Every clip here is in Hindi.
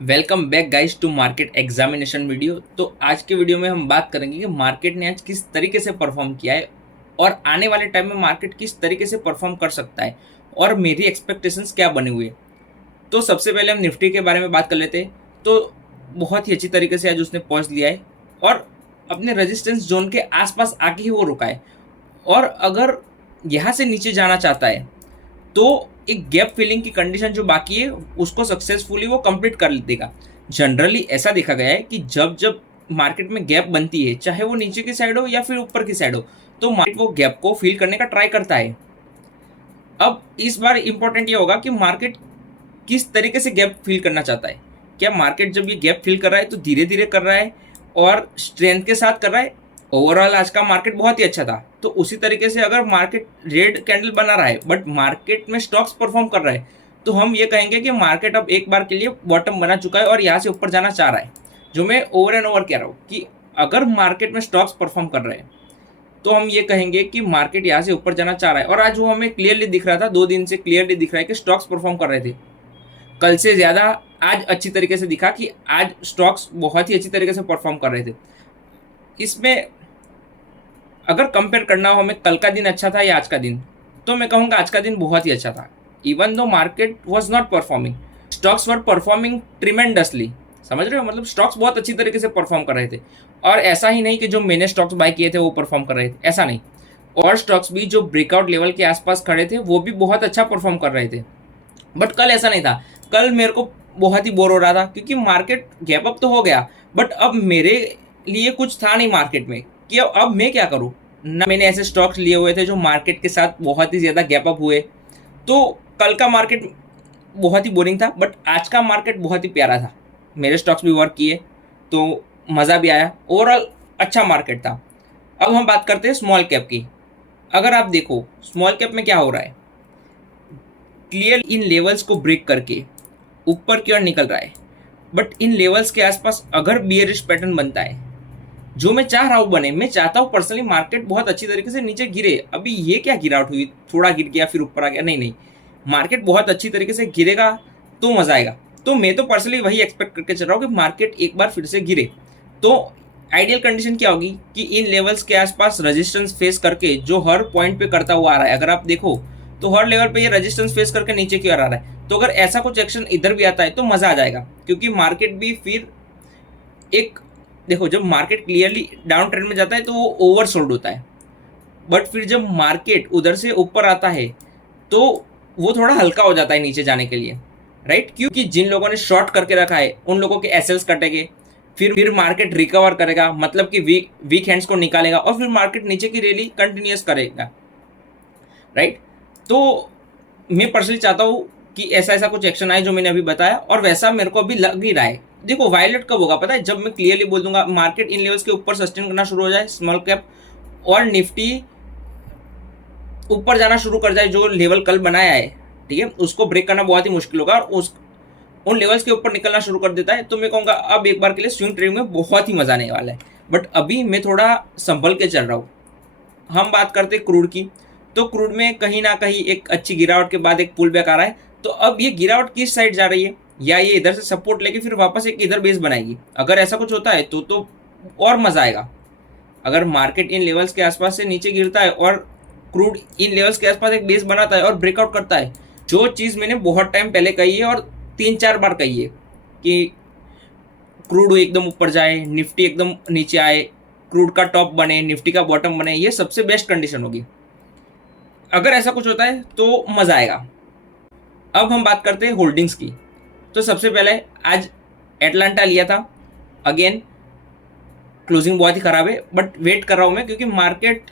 Welcome back guys to market examination video. तो आज के वीडियो में हम बात करेंगे कि मार्केट ने आज किस तरीके से परफॉर्म किया है और आने वाले टाइम में मार्केट किस तरीके से परफॉर्म कर सकता है और मेरी एक्सपेक्टेशंस क्या बने हुए हैं। तो सबसे पहले हम निफ्टी के बारे में बात कर लेते हैं। तो बहुत ही अच्छी तरीके से आज उसने पहुंच लिया है और अपने रेजिस्टेंस जोन के आसपास आके ही वो रुका है। और अगर यहाँ से नीचे जाना चाहता है तो एक गैप फिलिंग की कंडीशन जो बाकी है उसको सक्सेसफुली वो कंप्लीट कर देगा। जनरली ऐसा देखा गया है कि जब जब मार्केट में गैप बनती है, चाहे वो नीचे की साइड हो या फिर ऊपर की साइड हो, तो मार्केट वो गैप को फिल करने का ट्राई करता है। अब इस बार इंपॉर्टेंट ये होगा कि मार्केट किस तरीके से गैप फिल करना चाहता है। क्या मार्केट जब ये गैप फिल कर रहा है तो धीरे धीरे कर रहा है और स्ट्रेंथ के साथ कर रहा है। ओवरऑल आज का मार्केट बहुत ही अच्छा था, तो उसी तरीके से अगर मार्केट रेड कैंडल बना रहा है बट मार्केट में स्टॉक्स परफॉर्म कर रहा है, तो हम ये कहेंगे कि मार्केट अब एक बार के लिए बॉटम बना चुका है और यहाँ से ऊपर जाना चाह रहा है। जो मैं ओवर एंड ओवर कह रहा हूँ कि अगर मार्केट में स्टॉक्स परफॉर्म कर रहे हैं तो हम ये कहेंगे कि मार्केट यहाँ से ऊपर जाना चाह रहा है। और आज वो हमें क्लियरली दिख रहा था, 2 दिन से क्लियरली दिख रहा है कि स्टॉक्स परफॉर्म कर रहे थे। कल से ज़्यादा आज अच्छी तरीके से दिखा कि आज स्टॉक्स बहुत ही अच्छी तरीके से परफॉर्म कर रहे थे। इसमें अगर कंपेयर करना हो हमें कल का दिन अच्छा था या आज का दिन, तो मैं कहूँगा आज का दिन बहुत ही अच्छा था। Even though market was not performing, stocks were performing tremendously. समझ रहे हो, मतलब स्टॉक्स बहुत अच्छी तरीके से परफॉर्म कर रहे थे। और ऐसा ही नहीं कि जो मैंने स्टॉक्स बाय किए थे वो परफॉर्म कर रहे थे, ऐसा नहीं। और स्टॉक्स भी जो ब्रेकआउट लेवल के आसपास खड़े थे वो भी बहुत अच्छा परफॉर्म कर रहे थे। बट कल ऐसा नहीं था। कल मेरे को बहुत ही बोर हो रहा था क्योंकि मार्केट गैप अप तो हो गया बट अब मेरे लिए कुछ था नहीं मार्केट में कि अब मैं क्या करूं। ना मैंने ऐसे स्टॉक्स लिए हुए थे जो मार्केट के साथ बहुत ही ज़्यादा गैप अप हुए। तो कल का मार्केट बहुत ही बोरिंग था बट आज का मार्केट बहुत ही प्यारा था। मेरे स्टॉक्स भी वर्क किए तो मज़ा भी आया। ओवरऑल अच्छा मार्केट था। अब हम बात करते हैं स्मॉल कैप की। अगर आप देखो स्मॉल कैप में क्या हो रहा है, क्लियर इन लेवल्स को ब्रेक करके ऊपर की ओर निकल रहा है। बट इन लेवल्स के आसपास अगर बियरिश पैटर्न बनता है, जो मैं चाह रहा हूँ बने, मैं चाहता हूँ पर्सनली मार्केट बहुत अच्छी तरीके से नीचे गिरे। अभी ये क्या गिरावट हुई, थोड़ा गिर गया फिर ऊपर आ गया, नहीं नहीं, मार्केट बहुत अच्छी तरीके से गिरेगा तो मजा आएगा। तो मैं तो पर्सनली वही एक्सपेक्ट करके चल रहा हूँ कि मार्केट एक बार फिर से गिरे। तो आइडियल कंडीशन क्या होगी कि इन लेवल्स के आसपास रेजिस्टेंस फेस करके जो हर पॉइंट पे करता हुआ आ रहा है, अगर आप देखो तो हर लेवल पे ये रेजिस्टेंस फेस करके नीचे की ओर आ रहा है। तो अगर ऐसा कुछ एक्शन इधर भी आता है तो मजा आ जाएगा, क्योंकि मार्केट भी फिर एक, देखो जब मार्केट क्लियरली डाउन ट्रेंड में जाता है तो वो ओवर सोल्ड होता है। बट फिर जब मार्केट उधर से ऊपर आता है तो वो थोड़ा हल्का हो जाता है नीचे जाने के लिए, राइट। क्योंकि जिन लोगों ने शॉर्ट करके रखा है उन लोगों के एसएल्स कटेंगे, फिर मार्केट रिकवर करेगा, मतलब कि वीक हैंड्स को निकालेगा और फिर मार्केट नीचे की रैली कंटिन्यूस करेगा, राइट। तो मैं पर्सनली चाहता हूँ कि ऐसा ऐसा कुछ एक्शन आए जो मैंने अभी बताया, और वैसा मेरे को अभी लग भी रहा है। देखो वायलेट कब होगा पता है, जब मैं क्लियरली बोल दूंगा मार्केट इन लेवल्स के ऊपर सस्टेन करना शुरू हो जाए, स्मॉल कैप और निफ्टी ऊपर जाना शुरू कर जाए, जो लेवल कल बनाया है, ठीक है, उसको ब्रेक करना बहुत ही मुश्किल होगा और उस उन लेवल्स के ऊपर निकलना शुरू कर देता है, तो मैं कहूँगा अब एक बार के लिए स्विंग ट्रेडिंग में बहुत ही मजा आने वाला है। बट अभी मैं थोड़ा संभल के चल रहा हूँ। हम बात करते क्रूड की, तो क्रूड में कहीं ना कहीं एक अच्छी गिरावट के बाद एक पुल बैक आ रहा है। तो अब ये गिरावट किस साइड जा रही है, या ये इधर से सपोर्ट लेके फिर वापस एक इधर बेस बनाएगी। अगर ऐसा कुछ होता है तो और मजा आएगा। अगर मार्केट इन लेवल्स के आसपास से नीचे गिरता है और क्रूड इन लेवल्स के आसपास एक बेस बनाता है और ब्रेकआउट करता है, जो चीज़ मैंने बहुत टाइम पहले कही है और 3-4 बार कही है कि क्रूड एकदम ऊपर जाए, निफ्टी एकदम नीचे आए, क्रूड का टॉप बने, निफ्टी का बॉटम बने, ये सबसे बेस्ट कंडीशन होगी। अगर ऐसा कुछ होता है तो मज़ा आएगा। अब हम बात करते हैं होल्डिंग्स की। तो सबसे पहले आज एटलांटा लिया था, अगेन क्लोजिंग बहुत ही ख़राब है, बट वेट कर रहा हूँ मैं, क्योंकि मार्केट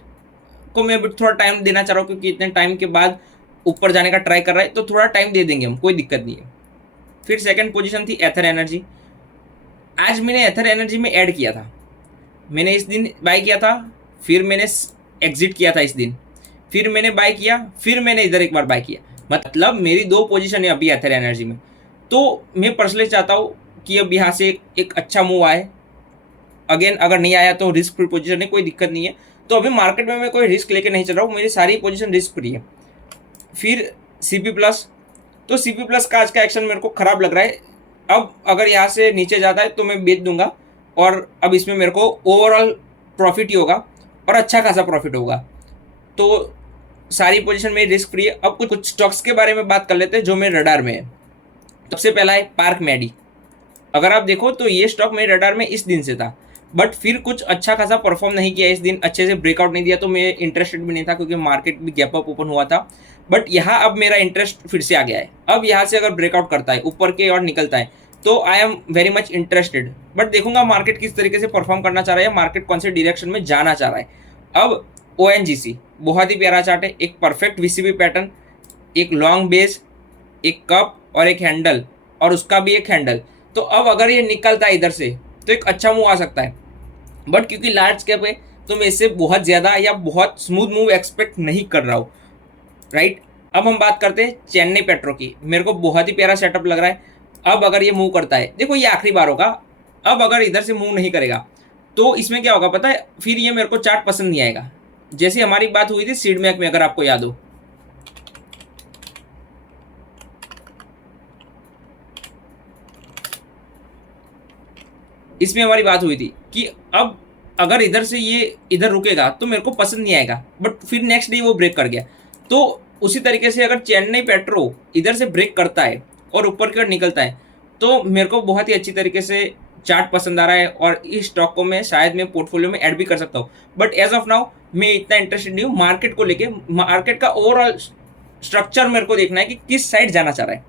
को मैं थोड़ा टाइम देना चाह रहा हूँ, क्योंकि इतने टाइम के बाद ऊपर जाने का ट्राई कर रहा है तो थोड़ा टाइम दे देंगे हम, कोई दिक्कत नहीं है। फिर सेकंड पोजीशन थी एथर एनर्जी। आज मैंने एथर एनर्जी में ऐड किया था, मैंने इस दिन बाय किया था, फिर मैंने एग्जिट किया था इस दिन, फिर मैंने बाय किया, फिर मैंने इधर एक बार बाय किया। मतलब मेरी 2 पोजीशन है अभी एथर एनर्जी में। तो मैं पर्सनली चाहता हूँ कि अब यहाँ से एक अच्छा मूव आए। अगेन अगर नहीं आया तो रिस्क फ्री पोजीशन है, कोई दिक्कत नहीं है। तो अभी मार्केट में मैं कोई रिस्क लेके नहीं चल रहा हूँ, मेरी सारी पोजीशन रिस्क फ्री है। फिर सीपी प्लस, तो सीपी प्लस का आज का एक्शन मेरे को खराब लग रहा है। अब अगर यहाँ से नीचे जाता है तो मैं बेच दूंगा, और अब इसमें मेरे को ओवरऑल प्रॉफिट ही होगा और अच्छा खासा प्रॉफिट होगा। तो सारी पोजीशन में रिस्क फ्री है। अब कुछ स्टॉक्स के बारे में बात कर लेते हैं जो मेरे रडार में है। सबसे पहला है पार्क मैडी। अगर आप देखो तो ये स्टॉक मेरे रडार में इस दिन से था, बट फिर कुछ अच्छा खासा परफॉर्म नहीं किया इस दिन, अच्छे से ब्रेकआउट नहीं दिया, तो मैं इंटरेस्टेड भी नहीं था क्योंकि मार्केट भी गैप अप ओपन हुआ था। बट यहाँ अब मेरा इंटरेस्ट फिर से आ गया है। अब यहाँ से अगर ब्रेकआउट करता है ऊपर के और निकलता है तो I am very much interested, but देखूंगा मार्केट किस तरीके से परफॉर्म करना चाह रहा है, मार्केट कौन से डायरेक्शन में जाना चाह रहा है। अब ONGC बहुत ही प्यारा चार्ट है, एक परफेक्ट VCB पैटर्न, एक लॉन्ग बेस, एक कप और एक हैंडल, और उसका भी एक हैंडल। तो अब अगर ये निकलता है इधर से तो एक अच्छा मूव आ सकता है, बट क्योंकि लार्ज कैप है तो मैं इससे बहुत ज़्यादा या बहुत स्मूथ मूव एक्सपेक्ट नहीं कर रहा हूँ, राइट। अब हम बात करते हैं चेन्नई पेट्रो की। मेरे को बहुत ही प्यारा सेटअप लग रहा है। अब अगर ये मूव करता है, देखो ये आखिरी बार होगा, अब अगर इधर से मूव नहीं करेगा तो इसमें क्या होगा पता है, फिर ये मेरे को चार्ट पसंद नहीं आएगा। जैसे हमारी बात हुई थी सीडमैक में, अगर आपको याद हो, इसमें हमारी बात हुई थी कि अब अगर इधर से ये इधर रुकेगा तो मेरे को पसंद नहीं आएगा, बट फिर नेक्स्ट डे वो ब्रेक कर गया। तो उसी तरीके से अगर चेन्नई पेट्रो इधर से ब्रेक करता है और ऊपर की ओर निकलता है तो मेरे को बहुत ही अच्छी तरीके से चार्ट पसंद आ रहा है, और इस स्टॉक को मैं शायद मैं पोर्टफोलियो में ऐड भी कर सकता हूँ। बट एज ऑफ नाउ मैं इतना इंटरेस्टेड नहीं हूँ मार्केट को लेके। मार्केट का ओवरऑल स्ट्रक्चर मेरे को देखना है कि किस साइड जाना चाह रहा है।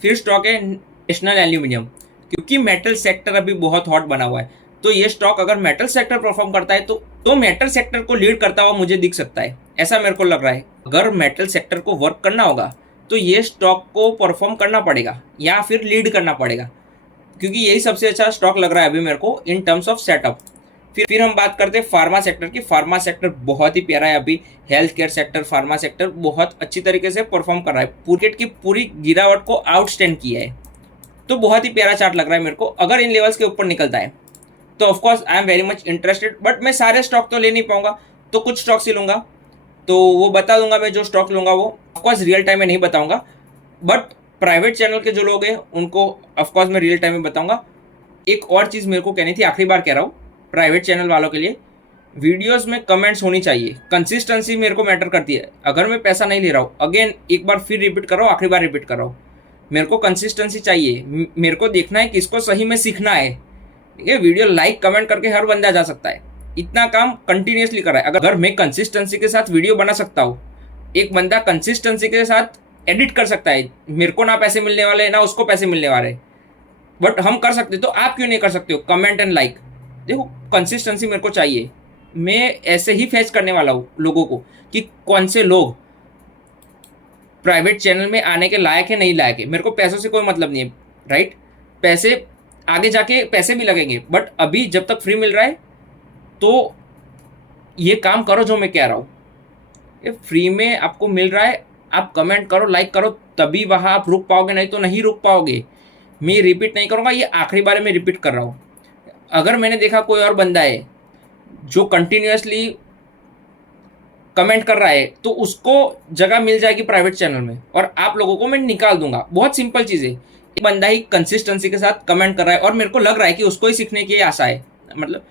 फिर स्टॉक है नेशनल एल्यूमिनियम, क्योंकि मेटल सेक्टर अभी बहुत हॉट बना हुआ है, तो ये स्टॉक अगर मेटल सेक्टर परफॉर्म करता है तो मेटल सेक्टर को लीड करता हुआ मुझे दिख सकता है, ऐसा मेरे को लग रहा है। अगर मेटल सेक्टर को वर्क करना होगा तो ये स्टॉक को परफॉर्म करना पड़ेगा या फिर लीड करना पड़ेगा, क्योंकि यही सबसे अच्छा स्टॉक लग रहा है अभी मेरे को इन टर्म्स ऑफ सेटअप। फिर हम बात करते हैं फार्मा सेक्टर की। फार्मा सेक्टर बहुत ही प्यारा है अभी। Health care sector, pharma sector बहुत अच्छी तरीके से परफॉर्म कर रहा है, मार्केट की पूरी गिरावट को आउटस्टैंड किया है। तो बहुत ही प्यारा चार्ट लग रहा है मेरे को। अगर इन लेवल्स के ऊपर निकलता है तो of course I am very much interested, but मैं सारे स्टॉक तो ले नहीं पाऊंगा, तो कुछ स्टॉक्स ही लूंगा। तो वो बता दूंगा मैं जो स्टॉक लूंगा, वो ऑफकोर्स रियल टाइम में नहीं बताऊंगा, बट प्राइवेट चैनल के जो लोग हैं उनको ऑफकोर्स मैं रियल टाइम में बताऊंगा। एक और चीज़ मेरे को कहनी थी, आखिरी बार कह रहा हूँ प्राइवेट चैनल वालों के लिए, वीडियोस में कमेंट्स होनी चाहिए। कंसिस्टेंसी मेरे को मैटर करती है। अगर मैं पैसा नहीं ले रहा हूँ, अगेन एक बार फिर रिपीट कर रहा हूँ, आखिरी बार रिपीट कर रहा हूँ, मेरे को कंसिस्टेंसी चाहिए। मेरे को देखना है किसको सही में सीखना है, ठीक है। वीडियो लाइक कमेंट करके हर बंदा जा सकता है, इतना काम कंटिन्यूसली कर रहा है। अगर मैं कंसिस्टेंसी के साथ वीडियो बना सकता हूँ, एक बंदा कंसिस्टेंसी के साथ एडिट कर सकता है, मेरे को ना पैसे मिलने वाले ना उसको पैसे मिलने वाले, बट हम कर सकते, तो आप क्यों नहीं कर सकते हो? Comment and like. देखो कंसिस्टेंसी मेरे को चाहिए। मैं ऐसे ही फेच करने वाला हूँ लोगों को कि कौन से लोग प्राइवेट चैनल में आने के लायक है नहीं लायक है। मेरे को पैसों से कोई मतलब नहीं है, राइट। पैसे आगे जाके पैसे भी लगेंगे, बट अभी जब तक फ्री मिल रहा है तो ये काम करो जो मैं कह रहा हूँ। ये फ्री में आपको मिल रहा है, आप कमेंट करो, लाइक करो, तभी वहाँ आप रुक पाओगे, नहीं तो नहीं रुक पाओगे। मैं रिपीट नहीं करूँगा, ये आखिरी बार में रिपीट कर रहा हूँ। अगर मैंने देखा कोई और बंदा है जो कंटिन्यूसली कमेंट कर रहा है तो उसको जगह मिल जाएगी प्राइवेट चैनल में, और आप लोगों को मैं निकाल दूंगा। बहुत सिंपल चीज़ है। एक बंदा ही कंसिस्टेंसी के साथ कमेंट कर रहा है और मेरे को लग रहा है कि उसको ही सीखने की आशा है, मतलब,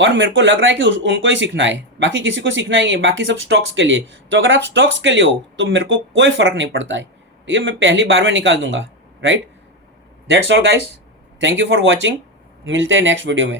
और मेरे को लग रहा है कि उनको ही सीखना है, बाकी किसी को सीखना ही नहीं है, बाकी सब स्टॉक्स के लिए। तो अगर आप स्टॉक्स के लिए हो तो मेरे को कोई फर्क नहीं पड़ता है, ठीक है। मैं पहली बार में निकाल दूंगा, right. That's all guys, thank you for watching. मिलते हैं नेक्स्ट वीडियो में।